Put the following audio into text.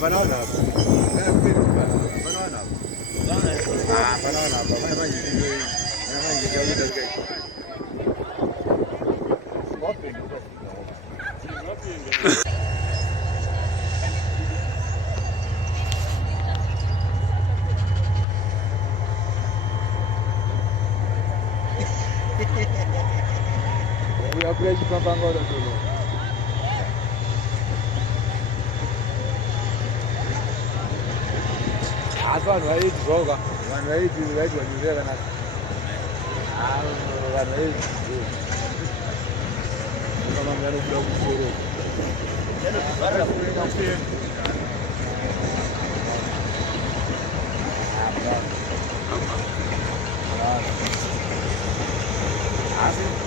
Panaona hapo. Panaona hapo. Panaona hapo. Maji ndio hii. Maji ndio hii. Wapi ndio? Wapi ndio? Huyu apreji papa ngoda tu. Hapa ni wapi kuoga? Wanaiti watu wanjeza na wanaiti. Kama mnalo bila kusuru. Ndio bara kuingia mpira. Hapa. Hapa.